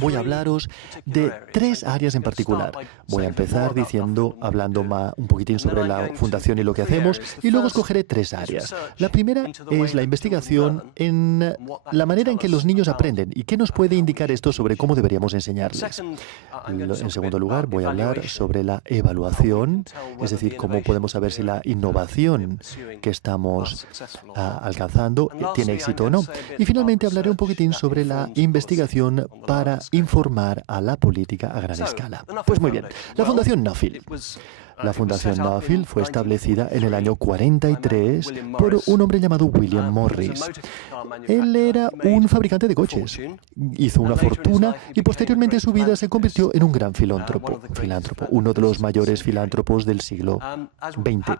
Voy a hablaros de tres áreas en particular. Voy a empezar hablando un poquitín sobre la fundación y lo que hacemos, y luego escogeré tres áreas. La primera es la investigación en la manera en que los niños aprenden y qué nos puede indicar esto sobre cómo deberíamos enseñarles. En segundo lugar, voy a hablar sobre la evaluación, es decir, cómo podemos saber si la innovación que estamos alcanzando tiene éxito o no. Y finalmente hablaré un poquitín sobre la investigación para informar a la política a gran escala. Pues muy bien, la Fundación Nuffield. La Fundación Nuffield fue establecida en el año 43 por un hombre llamado William Morris. Él era un fabricante de coches. Hizo una fortuna y posteriormente su vida se convirtió en un gran filántropo, uno de los mayores filántropos del siglo XX.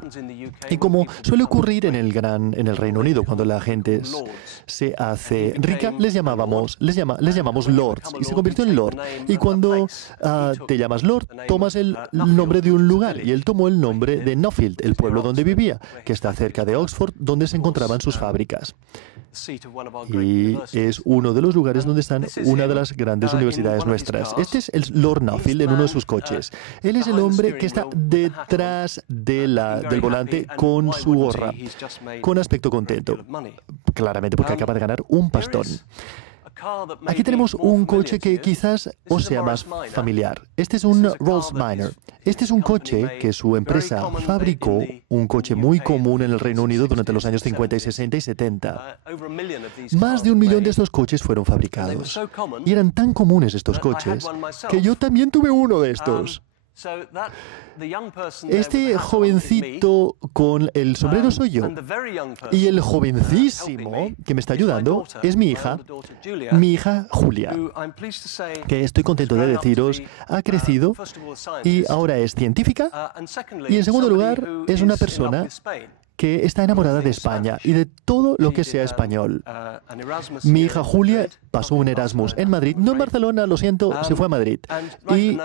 Y como suele ocurrir en el Reino Unido, cuando la gente se hace rica, les llamamos lords, y se convirtió en lord. Y cuando te llamas lord, tomas el nombre de un lugar. Y él tomó el nombre de Nuffield, el pueblo donde vivía, que está cerca de Oxford, donde se encontraban sus fábricas. Y es uno de los lugares donde están una de las grandes universidades nuestras. Este es el Lord Nuffield en uno de sus coches. Él es el hombre que está detrás del volante con su gorra, con aspecto contento. Claramente porque acaba de ganar un pastón. Aquí tenemos un coche que quizás os sea más familiar. Este es un Rolls Minor. Este es un coche que su empresa fabricó, un coche muy común en el Reino Unido durante los años 50 y 60 y 70. Más de 1 millón de estos coches fueron fabricados. Y eran tan comunes estos coches que yo también tuve uno de estos. Este jovencito con el sombrero soy yo, y el jovencísimo que me está ayudando es mi hija Julia, que estoy contento de deciros ha crecido y ahora es científica, y en segundo lugar es una persona que está enamorada de España y de todo lo que sea español. Mi hija Julia pasó un Erasmus en Madrid, no en Barcelona, lo siento, se fue a Madrid. Y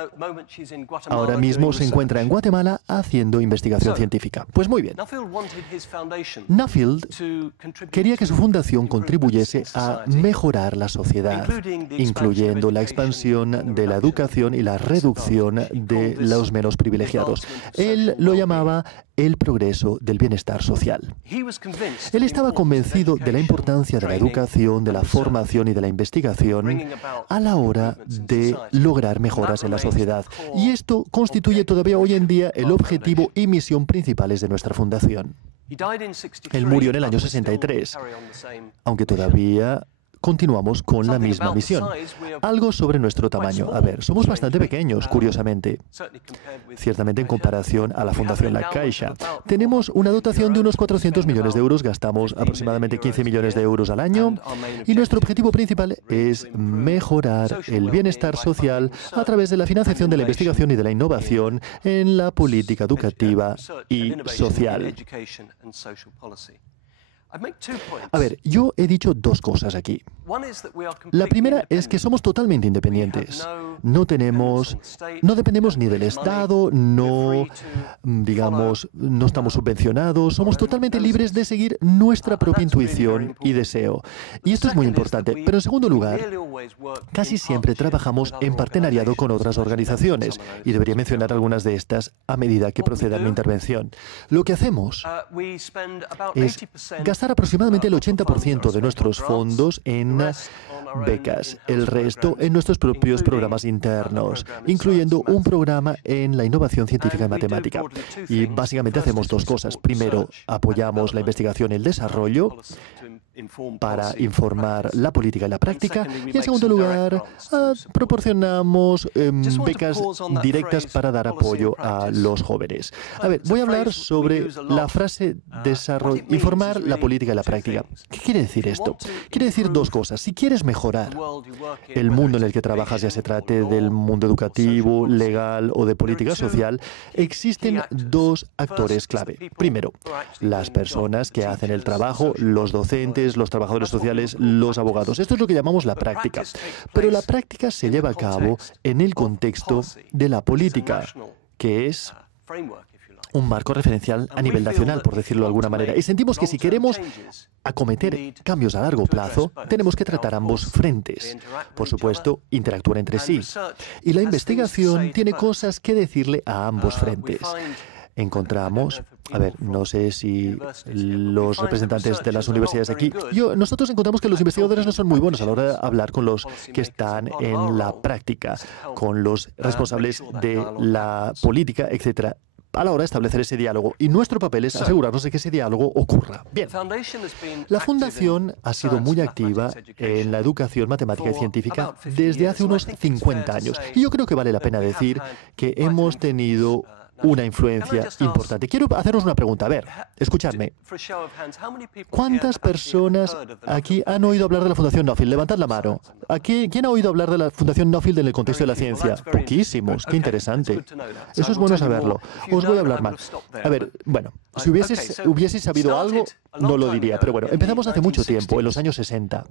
ahora mismo se encuentra en Guatemala haciendo investigación científica. Pues muy bien. Nuffield quería que su fundación contribuyese a mejorar la sociedad, incluyendo la expansión de la educación y la reducción de los menos privilegiados. Él lo llamaba el progreso del bienestar social. Él estaba convencido de la importancia de la educación, de la formación y de la investigación a la hora de lograr mejoras en la sociedad. Y esto constituye todavía hoy en día el objetivo y misión principales de nuestra fundación. Él murió en el año 63, aunque todavía continuamos con la misma misión. Algo sobre nuestro tamaño. A ver, somos bastante pequeños, curiosamente. Ciertamente en comparación a la Fundación La Caixa. Tenemos una dotación de unos 400 millones de euros, gastamos aproximadamente 15 millones de euros al año, y nuestro objetivo principal es mejorar el bienestar social a través de la financiación de la investigación y de la innovación en la política educativa y social. A ver, yo he dicho dos cosas aquí. La primera es que somos totalmente independientes. No dependemos ni del Estado, no estamos subvencionados, somos totalmente libres de seguir nuestra propia intuición y deseo. Y esto es muy importante. Pero en segundo lugar, casi siempre trabajamos en partenariado con otras organizaciones, y debería mencionar algunas de estas a medida que proceda mi intervención. Lo que hacemos es gastar aproximadamente el 80% de nuestros fondos en becas, el resto en nuestros propios programas internos, incluyendo un programa en la innovación científica y matemática. Y básicamente hacemos dos cosas. Primero, apoyamos la investigación y el desarrollo para informar la política y la práctica, y en segundo lugar proporcionamos becas directas para dar apoyo a los jóvenes. A ver, voy a hablar sobre la frase informar la política y la práctica. ¿Qué quiere decir esto? Quiere decir dos cosas. Si quieres mejorar el mundo en el que trabajas, ya se trate del mundo educativo, legal o de política social, existen dos actores clave. Primero, las personas que hacen el trabajo, los docentes, los trabajadores sociales, los abogados. Esto es lo que llamamos la práctica. Pero la práctica se lleva a cabo en el contexto de la política, que es un marco referencial a nivel nacional, por decirlo de alguna manera. Y sentimos que si queremos acometer cambios a largo plazo, tenemos que tratar ambos frentes. Por supuesto, interactuar entre sí. Y la investigación tiene cosas que decirle a ambos frentes. Encontramos, no sé si los representantes de las universidades aquí, nosotros encontramos que los investigadores no son muy buenos a la hora de hablar con los que están en la práctica, con los responsables de la política, etcétera, a la hora de establecer ese diálogo. Y nuestro papel es asegurarnos de que ese diálogo ocurra. Bien, la Fundación ha sido muy activa en la educación matemática y científica desde hace unos 50 años. Y yo creo que vale la pena decir que hemos tenido una influencia importante. Quiero haceros una pregunta. A ver, escuchadme. ¿Cuántas personas aquí han oído hablar de la Fundación Nuffield? Levantad la mano. ¿Quién ha oído hablar de la Fundación Nuffield en el contexto de la ciencia? Poquísimos. Qué interesante. Eso es bueno saberlo. Os voy a hablar más. A ver, bueno, si hubieseis sabido algo, no lo diría. Pero bueno, empezamos hace mucho tiempo, en los años 60,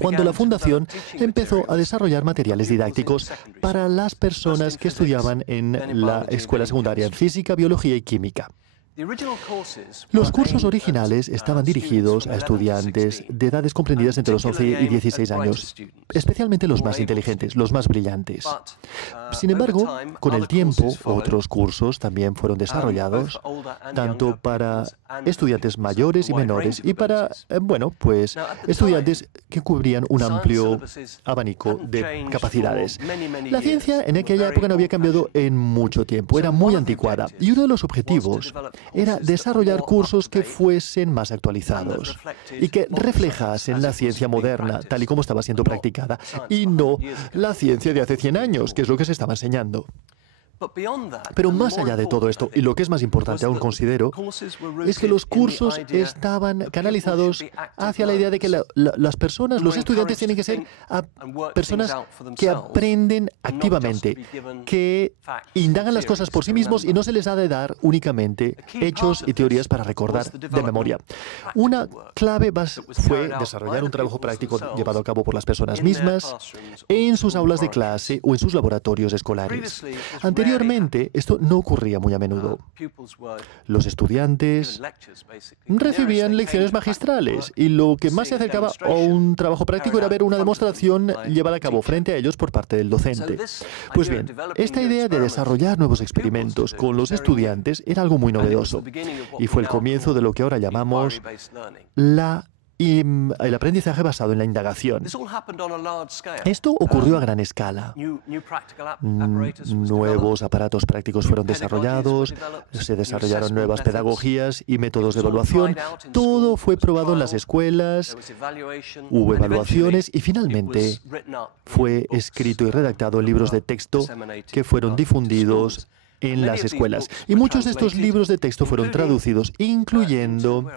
cuando la Fundación empezó a desarrollar materiales didácticos para las personas que estudiaban en la escuela secundaria en física, biología y química. Los cursos originales estaban dirigidos a estudiantes de edades comprendidas entre los 11 y 16 años, especialmente los más inteligentes, los más brillantes. Sin embargo, con el tiempo, otros cursos también fueron desarrollados, tanto para estudiantes mayores y menores y para, estudiantes que cubrían un amplio abanico de capacidades. La ciencia en aquella época no había cambiado en mucho tiempo, era muy anticuada, y uno de los objetivos era desarrollar cursos que fuesen más actualizados y que reflejasen la ciencia moderna, tal y como estaba siendo practicada, y no la ciencia de hace 100 años, que es lo que se estaba enseñando. Pero más allá de todo esto, y lo que es más importante aún considero, es que los cursos estaban canalizados hacia la idea de que las personas, los estudiantes, tienen que ser personas que aprenden activamente, que indagan las cosas por sí mismos y no se les ha de dar únicamente hechos y teorías para recordar de memoria. Una clave fue desarrollar un trabajo práctico llevado a cabo por las personas mismas en sus aulas de clase o en sus laboratorios escolares. Anteriormente, esto no ocurría muy a menudo. Los estudiantes recibían lecciones magistrales y lo que más se acercaba a un trabajo práctico era ver una demostración llevada a cabo frente a ellos por parte del docente. Pues bien, esta idea de desarrollar nuevos experimentos con los estudiantes era algo muy novedoso y fue el comienzo de lo que ahora llamamos el aprendizaje basado en la indagación. Esto ocurrió a gran escala. Nuevos aparatos prácticos fueron desarrollados, se desarrollaron nuevas pedagogías y métodos de evaluación. Todo fue probado en las escuelas, hubo evaluaciones y finalmente fue escrito y redactado en libros de texto que fueron difundidos en las escuelas. Y muchos de estos libros de texto fueron traducidos, incluyendo...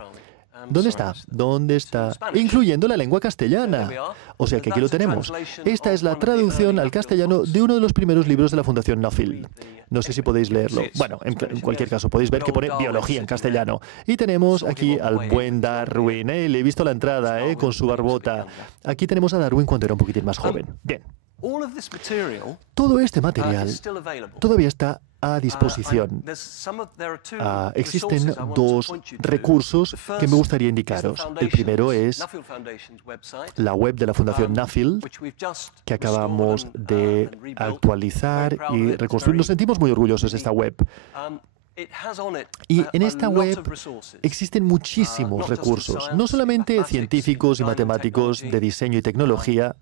¿Dónde está? ¿Dónde está? Incluyendo la lengua castellana. O sea que aquí lo tenemos. Esta es la traducción al castellano de uno de los primeros libros de la Fundación Nuffield. No sé si podéis leerlo. Bueno, en cualquier caso, podéis ver que pone biología en castellano. Y tenemos aquí al buen Darwin. Le he visto la entrada, con su barbota. Aquí tenemos a Darwin cuando era un poquitín más joven. Bien. Todo este material todavía está a disposición. Existen dos recursos que me gustaría indicaros. El primero es la web de la Fundación Nuffield, que acabamos de actualizar y reconstruir. Nos sentimos muy orgullosos de esta web. Y en esta web existen muchísimos recursos, no solamente científicos y matemáticos de diseño y tecnología,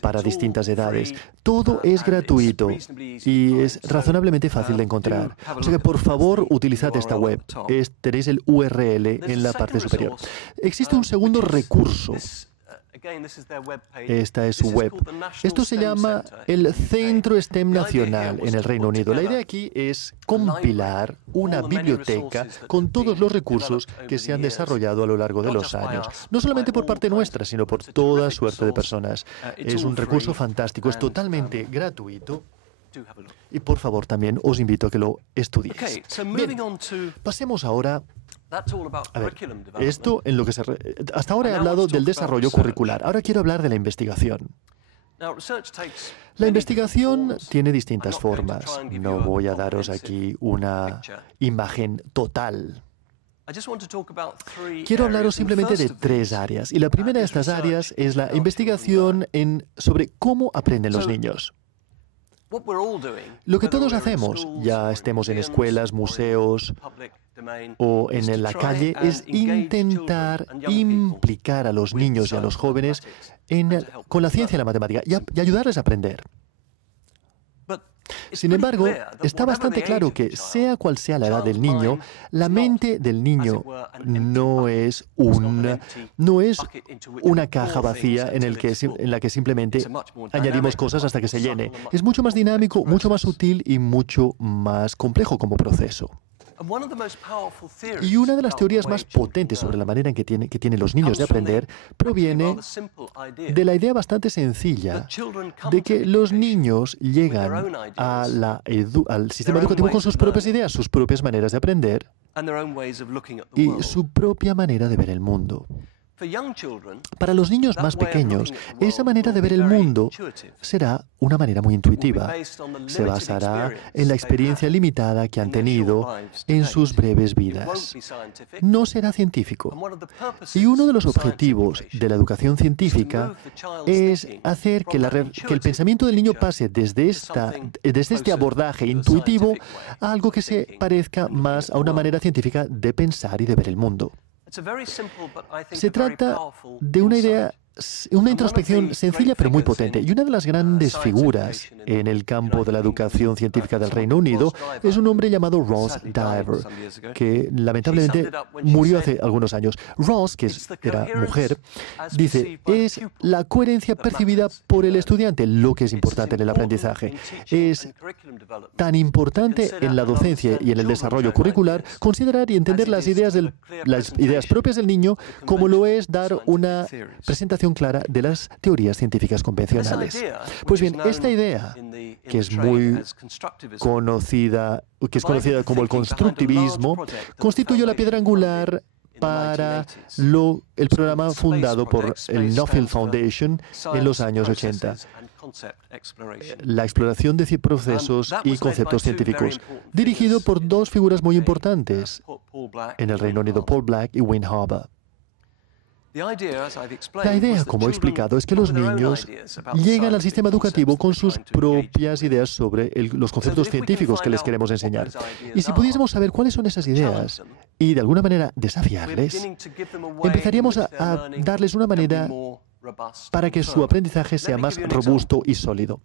para distintas edades. Todo es gratuito y es razonablemente fácil de encontrar. O sea que, por favor, utilizad esta web. Tenéis el URL en la parte superior. Existe un segundo recurso. Esta es su web. Esto se llama el Centro STEM Nacional en el Reino Unido. La idea aquí es compilar una biblioteca con todos los recursos que se han desarrollado a lo largo de los años. No solamente por parte nuestra, sino por toda suerte de personas. Es un recurso fantástico, es totalmente gratuito. Y por favor, también os invito a que lo estudiéis. Bien, pasemos ahora. A ver, esto en lo que hasta ahora he hablado del desarrollo curricular. Ahora quiero hablar de la investigación. La investigación tiene distintas formas. No voy a daros aquí una imagen total. Quiero hablaros simplemente de 3 áreas. Y la primera de estas áreas es la investigación sobre cómo aprenden los niños. Lo que todos hacemos, ya estemos en escuelas, museos o en la calle, es intentar implicar a los niños y a los jóvenes con la ciencia y la matemática y ayudarles a aprender. Sin embargo, está bastante claro que, sea cual sea la edad del niño, la mente del niño no es una caja vacía en la que simplemente añadimos cosas hasta que se llene. Es mucho más dinámico, mucho más sutil y mucho más complejo como proceso. Y una de las teorías más potentes sobre la manera en que tienen los niños de aprender proviene de la idea bastante sencilla de que los niños llegan al sistema educativo con sus propias ideas, sus propias maneras de aprender y su propia manera de ver el mundo. Para los niños más pequeños, esa manera de ver el mundo será una manera muy intuitiva. Se basará en la experiencia limitada que han tenido en sus breves vidas. No será científico. Y uno de los objetivos de la educación científica es hacer que el pensamiento del niño pase desde este abordaje intuitivo a algo que se parezca más a una manera científica de pensar y de ver el mundo. Se trata de una idea, una introspección sencilla pero muy potente. Y una de las grandes figuras en el campo de la educación científica del Reino Unido es un hombre llamado Ross Diver, que lamentablemente murió hace algunos años. Ross, que era mujer, dice, es la coherencia percibida por el estudiante lo que es importante en el aprendizaje. Es tan importante en la docencia y en el desarrollo curricular considerar y entender las ideas propias del niño como lo es dar una presentación clara de las teorías científicas convencionales. Pues bien, esta idea, que es muy conocida, como el constructivismo, constituyó la piedra angular para el programa fundado por el Nuffield Foundation en los años 80. La exploración de procesos y conceptos científicos, dirigido por 2 figuras muy importantes en el Reino Unido, Paul Black y Wayne Haber. La idea, como he explicado, es que los niños llegan al sistema educativo con sus propias ideas sobre los conceptos científicos que les queremos enseñar. Y si pudiésemos saber cuáles son esas ideas y de alguna manera desafiarles, empezaríamos a darles una manera para que su aprendizaje sea más robusto y sólido.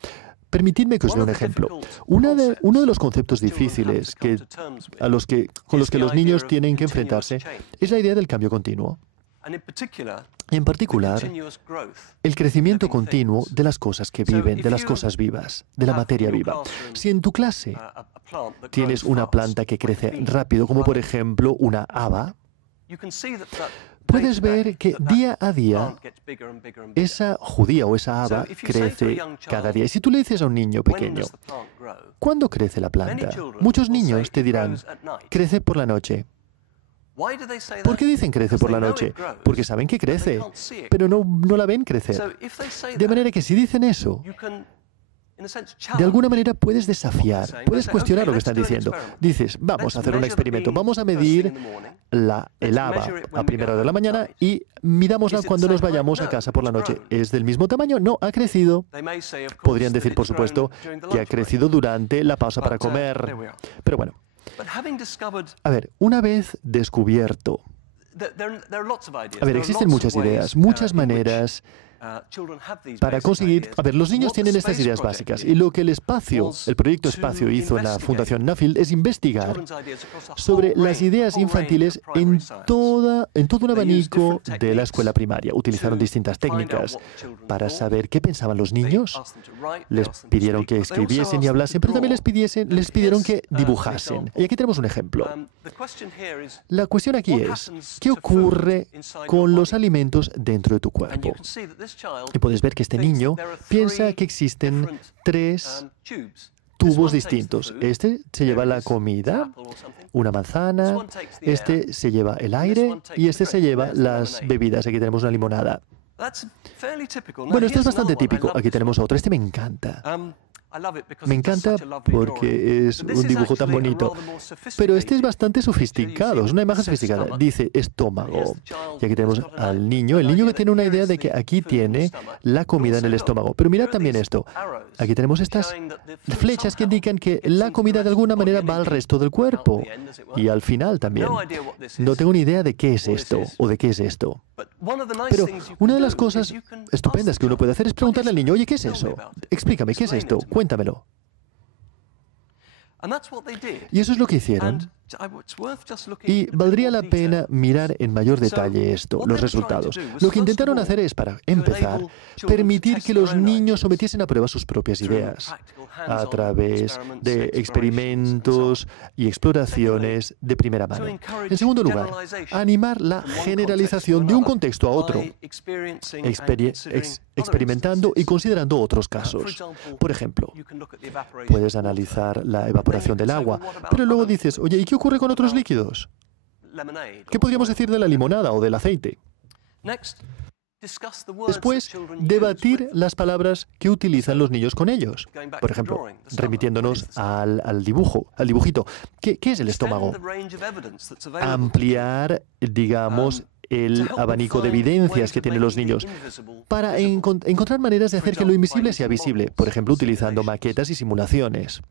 Permitidme que os dé un ejemplo. Uno de los conceptos difíciles con los que los niños tienen que enfrentarse es la idea del cambio continuo. En particular, el crecimiento continuo de las cosas que viven, de las cosas vivas, de la materia viva. Si en tu clase tienes una planta que crece rápido, como por ejemplo una haba, puedes ver que día a día esa judía o esa haba crece cada día. Y si tú le dices a un niño pequeño, ¿cuándo crece la planta? Muchos niños te dirán, crece por la noche. ¿Por qué dicen crece por la noche? Porque saben que crece, pero no la ven crecer. De manera que si dicen eso, de alguna manera puedes desafiar, puedes cuestionar lo que están diciendo. Dices, vamos a hacer un experimento, vamos a medir el haba a primera hora de la mañana y midámosla cuando nos vayamos a casa por la noche. ¿Es del mismo tamaño? No, ha crecido. Podrían decir, por supuesto, que ha crecido durante la pausa para comer. Pero bueno. A ver, una vez descubierto, existen muchas ideas, muchas maneras para conseguir... A ver, los niños tienen estas ideas básicas y lo que el proyecto Espacio hizo en la Fundación Nuffield es investigar sobre las ideas infantiles en todo un abanico de la escuela primaria. Utilizaron distintas técnicas para saber qué pensaban los niños. Les pidieron que escribiesen y hablasen, pero también les pidieron que dibujasen. Y aquí tenemos un ejemplo. La cuestión aquí es, ¿qué ocurre con los alimentos dentro de tu cuerpo? Y puedes ver que este niño piensa que existen 3 tubos distintos. Este se lleva la comida, una manzana, este se lleva el aire y este se lleva las bebidas. Aquí tenemos una limonada. Bueno, esto es bastante típico. Aquí tenemos otro. Este me encanta. Me encanta porque es un dibujo tan bonito. Pero este es bastante sofisticado, es una imagen sofisticada. Dice estómago. Y aquí tenemos al niño. El niño que tiene una idea de que aquí tiene la comida en el estómago. Pero mirad también esto. Aquí tenemos estas flechas que indican que la comida de alguna manera va al resto del cuerpo. Y al final también. No tengo ni idea de qué es esto o de qué es esto. Pero una de las cosas estupendas que uno puede hacer es preguntarle al niño, oye, ¿qué es eso? Explícame, ¿qué es esto? Cuéntamelo. Y eso es lo que hicieron. Y valdría la pena mirar en mayor detalle esto, los resultados. Lo que intentaron hacer es, para empezar, permitir que los niños sometiesen a prueba sus propias ideas a través de experimentos y exploraciones de primera mano. En segundo lugar, animar la generalización de un contexto a otro, experimentando y considerando otros casos. Por ejemplo, puedes analizar la evaporación del agua, pero luego dices, oye, ¿y qué ocurre con otros líquidos? ¿Qué podríamos decir de la limonada o del aceite? Después, debatir las palabras que utilizan los niños con ellos. Por ejemplo, remitiéndonos al dibujito. ¿Qué es el estómago? Ampliar, digamos, el abanico de evidencias que tienen los niños para encontrar maneras de hacer que lo invisible sea visible. Por ejemplo, utilizando maquetas y simulaciones.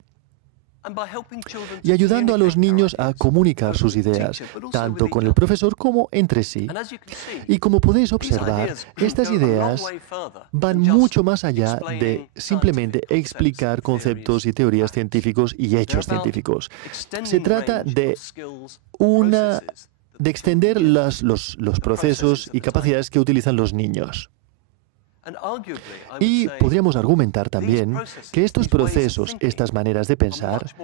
Y ayudando a los niños a comunicar sus ideas, tanto con el profesor como entre sí. Y como podéis observar, estas ideas van mucho más allá de simplemente explicar conceptos y teorías científicos y hechos científicos. Se trata de extender los procesos y capacidades que utilizan los niños. Y podríamos argumentar también que estos procesos, estas maneras de pensar,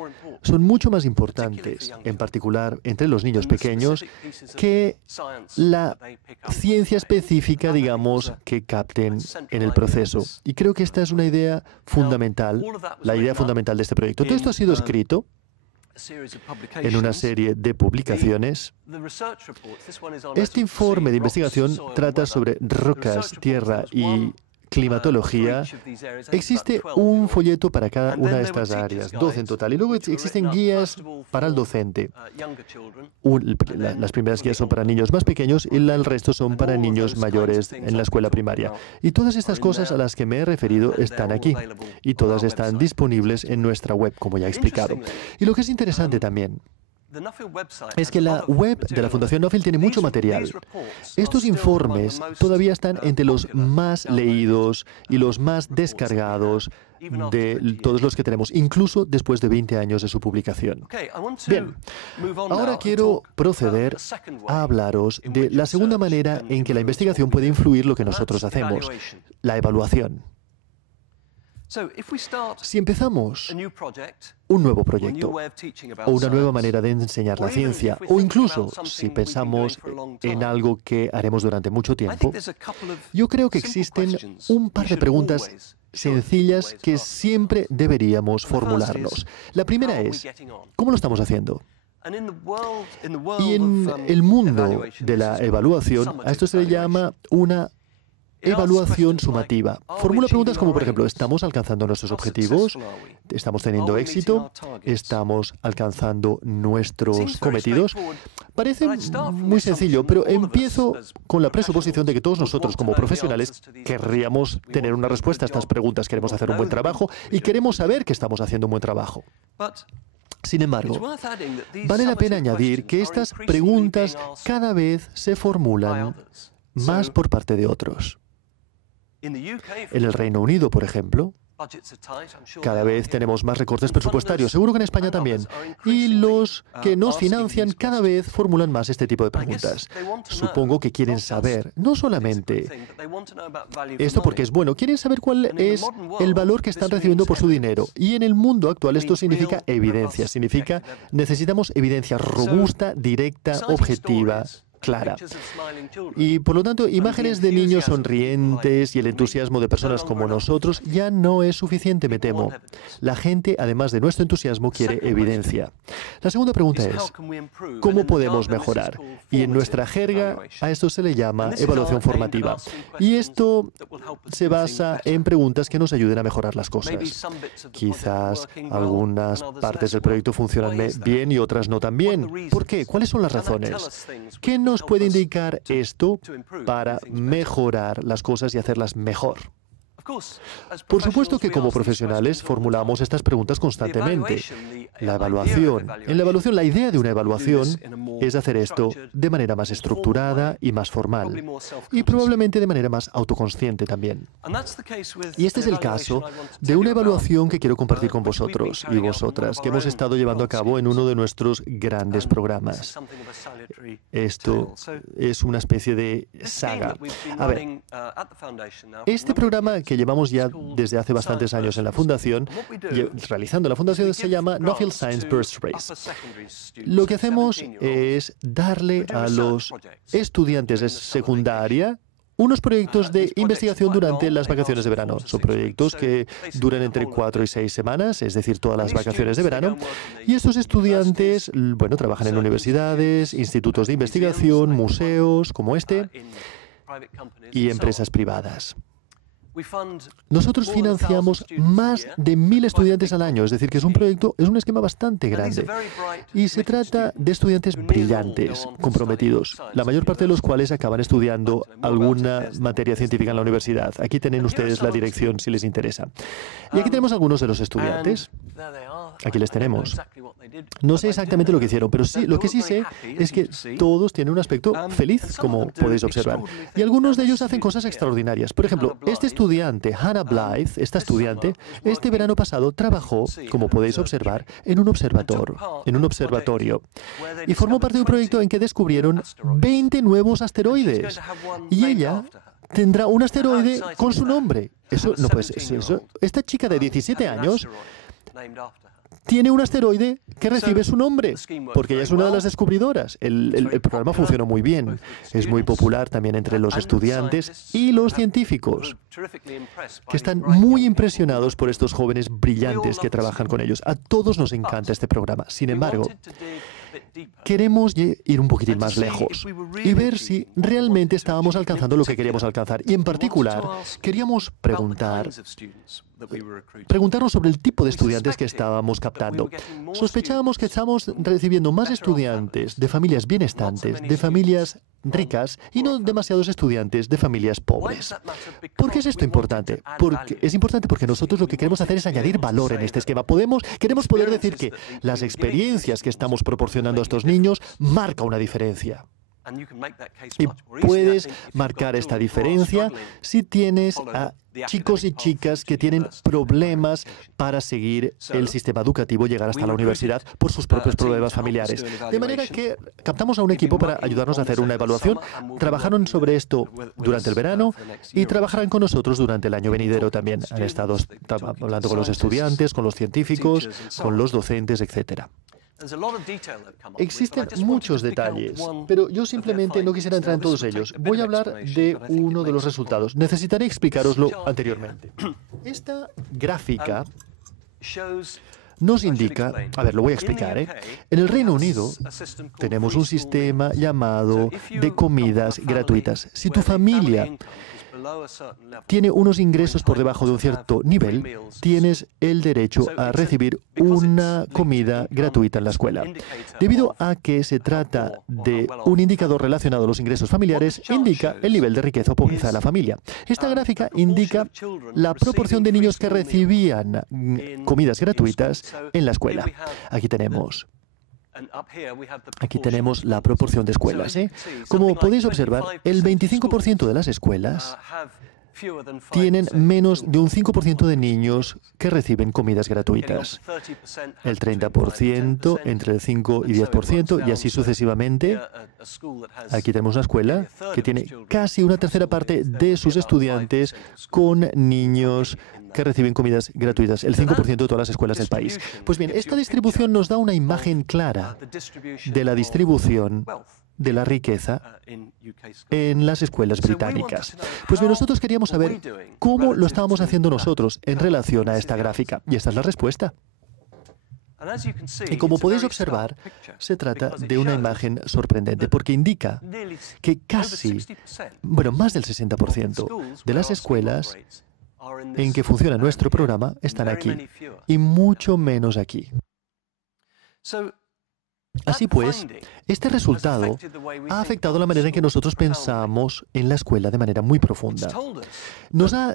son mucho más importantes, en particular entre los niños pequeños, que la ciencia específica, digamos, que capten en el proceso. Y creo que esta es una idea fundamental, la idea fundamental de este proyecto. Todo esto ha sido escrito en una serie de publicaciones. Este informe de investigación trata sobre rocas, tierra y climatología. Existe un folleto para cada una de estas áreas, 12 en total, y luego existen guías para el docente. Las primeras guías son para niños más pequeños y el resto son para niños mayores en la escuela primaria. Y todas estas cosas a las que me he referido están aquí, y todas están disponibles en nuestra web, como ya he explicado. Y lo que es interesante también es que la web de la Fundación Nuffield tiene mucho material. Estos informes todavía están entre los más leídos y los más descargados de todos los que tenemos, incluso después de 20 años de su publicación. Bien, ahora quiero proceder a hablaros de la segunda manera en que la investigación puede influir lo que nosotros hacemos, la evaluación. Si empezamos un nuevo proyecto o una nueva manera de enseñar la ciencia, o incluso si pensamos en algo que haremos durante mucho tiempo, yo creo que existen un par de preguntas sencillas que siempre deberíamos formularnos. La primera es, ¿cómo lo estamos haciendo? Y en el mundo de la evaluación, a esto se le llama una evaluación sumativa. Formula preguntas como, por ejemplo, ¿estamos alcanzando nuestros objetivos? ¿Estamos teniendo éxito? ¿Estamos alcanzando nuestros cometidos? Parece muy sencillo, pero empiezo con la presuposición de que todos nosotros, como profesionales, querríamos tener una respuesta a estas preguntas. Queremos hacer un buen trabajo y queremos saber que estamos haciendo un buen trabajo. Sin embargo, vale la pena añadir que estas preguntas cada vez se formulan más por parte de otros. En el Reino Unido, por ejemplo, cada vez tenemos más recortes presupuestarios, seguro que en España también, y los que nos financian cada vez formulan más este tipo de preguntas. Supongo que quieren saber, no solamente esto porque es bueno, quieren saber cuál es el valor que están recibiendo por su dinero. Y en el mundo actual esto significa evidencia, necesitamos evidencia robusta, directa, objetiva. clara. Y por lo tanto, imágenes de niños sonrientes y el entusiasmo de personas como nosotros ya no es suficiente, me temo. La gente, además de nuestro entusiasmo, quiere evidencia. La segunda pregunta es, ¿cómo podemos mejorar? Y en nuestra jerga a esto se le llama evaluación formativa. Y esto se basa en preguntas que nos ayuden a mejorar las cosas. Quizás algunas partes del proyecto funcionan bien y otras no tan bien. ¿Por qué? ¿Cuáles son las razones? ¿Qué nos puede indicar esto para mejorar las cosas y hacerlas mejor? Por supuesto que como profesionales formulamos estas preguntas constantemente. La evaluación. En la evaluación, la idea de una evaluación es hacer esto de manera más estructurada y más formal, y probablemente de manera más autoconsciente también. Y este es el caso de una evaluación que quiero compartir con vosotros y vosotras, que hemos estado llevando a cabo en uno de nuestros grandes programas. Esto es una especie de saga. A ver, este programa que llevamos ya desde hace bastantes años en la Fundación, realizando la Fundación, se llama Nuffield Science Burst Race. Lo que hacemos es darle a los estudiantes de secundaria unos proyectos de investigación durante las vacaciones de verano. Son proyectos que duran entre 4 y 6 semanas, es decir, todas las vacaciones de verano. Y estos estudiantes, bueno, trabajan en universidades, institutos de investigación, museos como este y empresas privadas. Nosotros financiamos más de 1.000 estudiantes al año, es decir, que es un proyecto, es un esquema bastante grande. Y se trata de estudiantes brillantes, comprometidos, la mayor parte de los cuales acaban estudiando alguna materia científica en la universidad. Aquí tienen ustedes la dirección si les interesa. Y aquí tenemos algunos de los estudiantes. Aquí les tenemos. No sé exactamente lo que hicieron, pero sí, lo que sí sé es que todos tienen un aspecto feliz, como podéis observar. Y algunos de ellos hacen cosas extraordinarias. Por ejemplo, este estudiante, Hannah Blythe, esta estudiante, este verano pasado trabajó, como podéis observar, en un observatorio. Y formó parte de un proyecto en que descubrieron 20 nuevos asteroides. Y ella tendrá un asteroide con su nombre. Eso no puede ser. Esta chica de 17 años tiene un asteroide que recibe su nombre, porque ella es una de las descubridoras. El programa funcionó muy bien. Es muy popular también entre los estudiantes y los científicos, que están muy impresionados por estos jóvenes brillantes que trabajan con ellos. A todos nos encanta este programa. Sin embargo, queremos ir un poquitín más lejos y ver si realmente estábamos alcanzando lo que queríamos alcanzar. Y en particular, queríamos preguntarnos sobre el tipo de estudiantes que estábamos captando. Sospechábamos que estábamos recibiendo más estudiantes de familias benestantes, de familias ricas, y no demasiados estudiantes de familias pobres. ¿Por qué es esto importante? Es importante porque nosotros lo que queremos hacer es añadir valor en este esquema. Queremos poder decir que las experiencias que estamos proporcionando a estos niños marca una diferencia. Y puedes marcar esta diferencia si tienes a chicos y chicas que tienen problemas para seguir el sistema educativo, llegar hasta la universidad por sus propios problemas familiares. De manera que captamos a un equipo para ayudarnos a hacer una evaluación. Trabajaron sobre esto durante el verano y trabajarán con nosotros durante el año venidero también. Han estado hablando con los estudiantes, con los científicos, con los docentes, etcétera. Existen muchos detalles, pero yo simplemente no quisiera entrar en todos ellos. Voy a hablar de uno de los resultados. Necesitaré explicároslo anteriormente. Esta gráfica nos indica, a ver, lo voy a explicar, En el Reino Unido tenemos un sistema llamado de comidas gratuitas. Si tu familia tiene unos ingresos por debajo de un cierto nivel, tienes el derecho a recibir una comida gratuita en la escuela. Debido a que se trata de un indicador relacionado a los ingresos familiares, indica el nivel de riqueza o pobreza de la familia. Esta gráfica indica la proporción de niños que recibían comidas gratuitas en la escuela. Aquí tenemos la proporción de escuelas. Como podéis observar, el 25% de las escuelas tienen menos de un 5% de niños que reciben comidas gratuitas. El 30% entre el 5 y 10% y así sucesivamente. Aquí tenemos una escuela que tiene casi una tercera parte de sus estudiantes con niños que reciben comidas gratuitas, el 5% de todas las escuelas del país. Pues bien, esta distribución nos da una imagen clara de la distribución de la riqueza en las escuelas británicas. Pues bien, nosotros queríamos saber cómo lo estábamos haciendo nosotros en relación a esta gráfica. Y esta es la respuesta. Y como podéis observar, se trata de una imagen sorprendente porque indica que casi, más del 60% de las escuelas en que funciona nuestro programa están aquí y mucho menos aquí. Así pues, este resultado ha afectado la manera en que nosotros pensamos en la escuela de manera muy profunda. Nos ha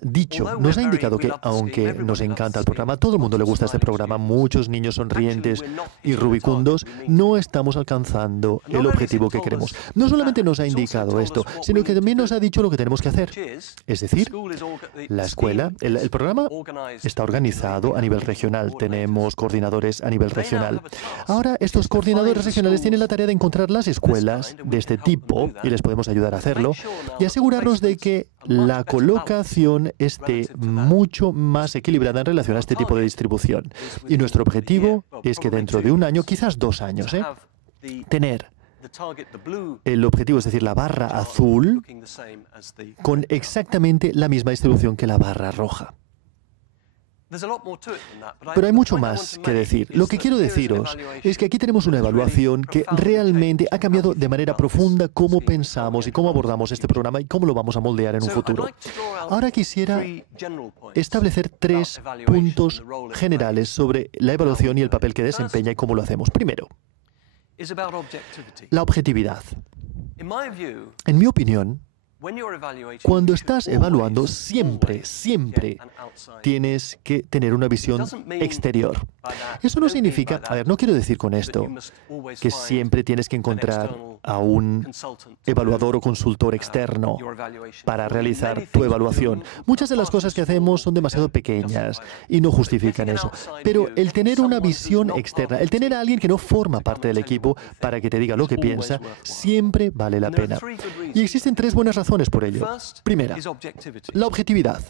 indicado que, aunque nos encanta el programa, a todo el mundo le gusta este programa, muchos niños sonrientes y rubicundos, no estamos alcanzando el objetivo que queremos. No solamente nos ha indicado esto, sino que también nos ha dicho lo que tenemos que hacer. Es decir, la escuela, el programa está organizado a nivel regional, tenemos coordinadores a nivel regional. Ahora, estos coordinadores regionales tienen la tarea de encontrar las escuelas de este tipo, y les podemos ayudar a hacerlo, y asegurarnos de que la colocación esté mucho más equilibrada en relación a este tipo de distribución. Y nuestro objetivo es que dentro de un año, quizás 2 años, tener el objetivo, es decir, la barra azul, con exactamente la misma distribución que la barra roja. Pero hay mucho más que decir. Lo que quiero deciros es que aquí tenemos una evaluación que realmente ha cambiado de manera profunda cómo pensamos y cómo abordamos este programa y cómo lo vamos a moldear en un futuro. Ahora quisiera establecer 3 puntos generales sobre la evaluación y el papel que desempeña y cómo lo hacemos. Primero, la objetividad. En mi opinión, cuando estás evaluando, siempre tienes que tener una visión exterior. Eso no significa, no quiero decir con esto que siempre tienes que encontrar a un evaluador o consultor externo para realizar tu evaluación. Muchas de las cosas que hacemos son demasiado pequeñas y no justifican eso. Pero el tener una visión externa, el tener a alguien que no forma parte del equipo para que te diga lo que piensa, siempre vale la pena. Y existen 3 buenas razones por ello. Primera, la objetividad.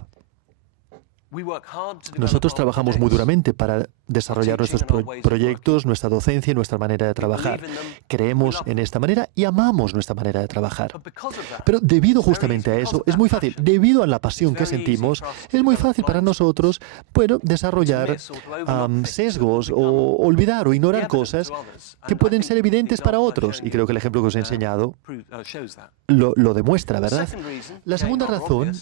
Nosotros trabajamos muy duramente para desarrollar nuestros proyectos, nuestra docencia y nuestra manera de trabajar. Creemos en esta manera y amamos nuestra manera de trabajar. Pero debido justamente a eso, es muy fácil, debido a la pasión que sentimos, es muy fácil para nosotros, desarrollar sesgos o olvidar o ignorar cosas que pueden ser evidentes para otros. Y creo que el ejemplo que os he enseñado lo demuestra, ¿verdad? La segunda razón,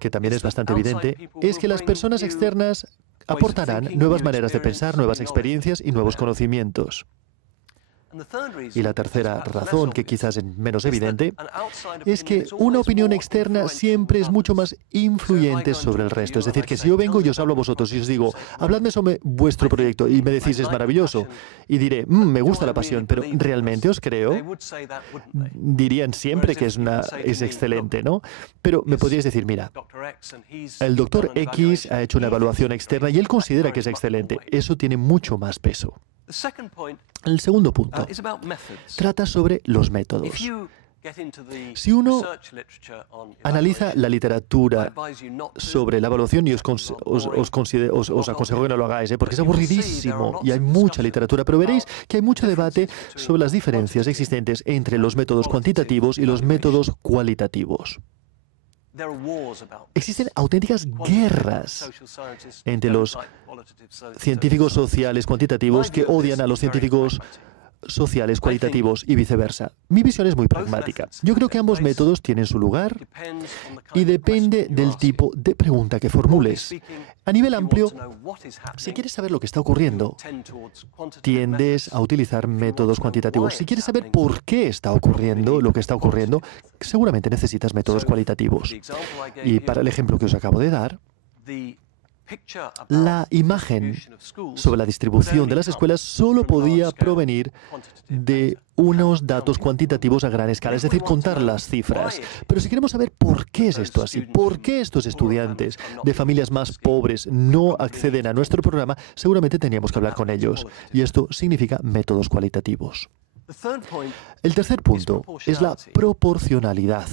que también es bastante evidente, es que las personas externas aportarán nuevas maneras de pensar, nuevas experiencias y nuevos conocimientos. Y la tercera razón, que quizás es menos evidente, es que una opinión externa siempre es mucho más influyente sobre el resto. Es decir, que si yo vengo y os hablo a vosotros y os digo, habladme sobre vuestro proyecto y me decís es maravilloso, y diré, me gusta la pasión, pero ¿realmente os creo? Dirían siempre que es excelente, ¿no? Pero me podríais decir, mira, el doctor X ha hecho una evaluación externa y él considera que es excelente. Eso tiene mucho más peso. El segundo punto trata sobre los métodos. Si uno analiza la literatura sobre la evaluación, y os aconsejo que no lo hagáis, porque es aburridísimo y hay mucha literatura, pero veréis que hay mucho debate sobre las diferencias existentes entre los métodos cuantitativos y los métodos cualitativos. Existen auténticas guerras entre los científicos sociales cuantitativos que odian a los científicos sociales cualitativos y viceversa. Mi visión es muy pragmática. Yo creo que ambos métodos tienen su lugar y depende del tipo de pregunta que formules. A nivel amplio, si quieres saber lo que está ocurriendo, tiendes a utilizar métodos cuantitativos. Si quieres saber por qué está ocurriendo lo que está ocurriendo, seguramente necesitas métodos cualitativos. Y para el ejemplo que os acabo de dar, la imagen sobre la distribución de las escuelas solo podía provenir de unos datos cuantitativos a gran escala, es decir, contar las cifras. Pero si queremos saber por qué es esto así, por qué estos estudiantes de familias más pobres no acceden a nuestro programa, seguramente teníamos que hablar con ellos. Y esto significa métodos cualitativos. El tercer punto es la proporcionalidad.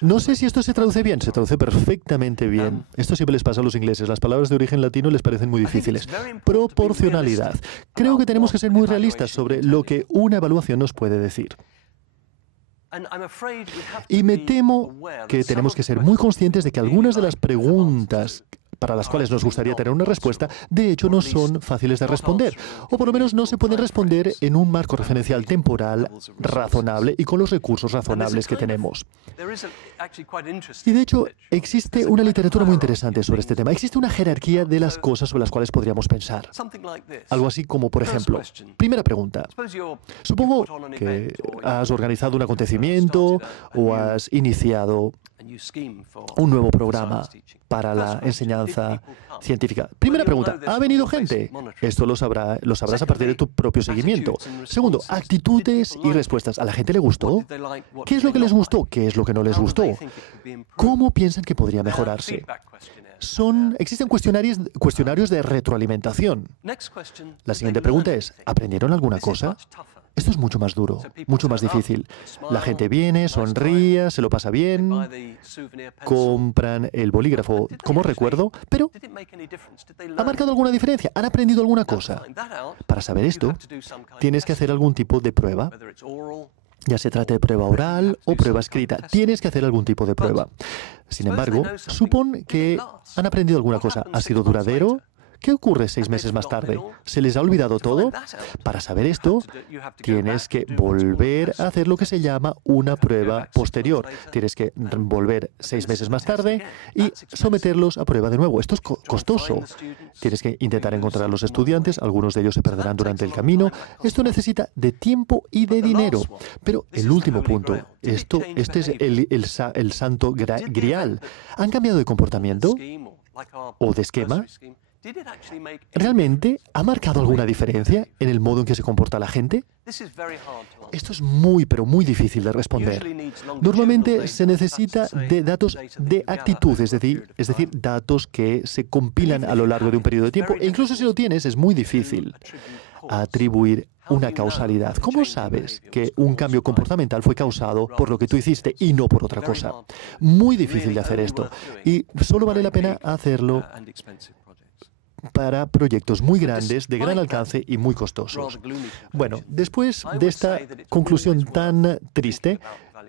No sé si esto se traduce bien, se traduce perfectamente bien. Esto siempre les pasa a los ingleses, las palabras de origen latino les parecen muy difíciles. Proporcionalidad. Creo que tenemos que ser muy realistas sobre lo que una evaluación nos puede decir. Y me temo que tenemos que ser muy conscientes de que algunas de las preguntas para las cuales nos gustaría tener una respuesta, de hecho no son fáciles de responder, o por lo menos no se pueden responder en un marco referencial temporal razonable y con los recursos razonables que tenemos. Y de hecho, existe una literatura muy interesante sobre este tema. Existe una jerarquía de las cosas sobre las cuales podríamos pensar. Algo así como, por ejemplo, primera pregunta. Supongo que has organizado un acontecimiento o has iniciado un nuevo programa para la enseñanza científica. Primera pregunta, ¿ha venido gente? Esto lo sabrás a partir de tu propio seguimiento. Segundo, actitudes y respuestas. ¿A la gente le gustó? ¿Qué es lo que les gustó? ¿Qué es lo que no les gustó? ¿Cómo piensan que podría mejorarse? Existen cuestionarios de retroalimentación. La siguiente pregunta es, ¿aprendieron alguna cosa? Esto es mucho más duro, mucho más difícil. La gente viene, sonríe, se lo pasa bien, compran el bolígrafo como recuerdo, pero ¿ha marcado alguna diferencia? ¿Han aprendido alguna cosa? Para saber esto, tienes que hacer algún tipo de prueba. Ya se trate de prueba oral o prueba escrita. Tienes que hacer algún tipo de prueba. Sin embargo, supón que han aprendido alguna cosa. ¿Ha sido duradero? ¿Qué ocurre 6 meses más tarde? ¿Se les ha olvidado todo? Para saber esto, tienes que volver a hacer lo que se llama una prueba posterior. Tienes que volver 6 meses más tarde y someterlos a prueba de nuevo. Esto es costoso. Tienes que intentar encontrar a los estudiantes, algunos de ellos se perderán durante el camino. Esto necesita de tiempo y de dinero. Pero el último punto, este es el santo grial. ¿Han cambiado de comportamiento o de esquema? ¿Realmente ha marcado alguna diferencia en el modo en que se comporta la gente? Esto es muy, pero muy difícil de responder. Normalmente se necesita de datos de actitud, es decir, datos que se compilan a lo largo de un periodo de tiempo, e incluso si lo tienes, es muy difícil atribuir una causalidad. ¿Cómo sabes que un cambio comportamental fue causado por lo que tú hiciste y no por otra cosa? Muy difícil de hacer esto, y solo vale la pena hacerlo para proyectos muy grandes, de gran alcance y muy costosos. Bueno, después de esta conclusión tan triste,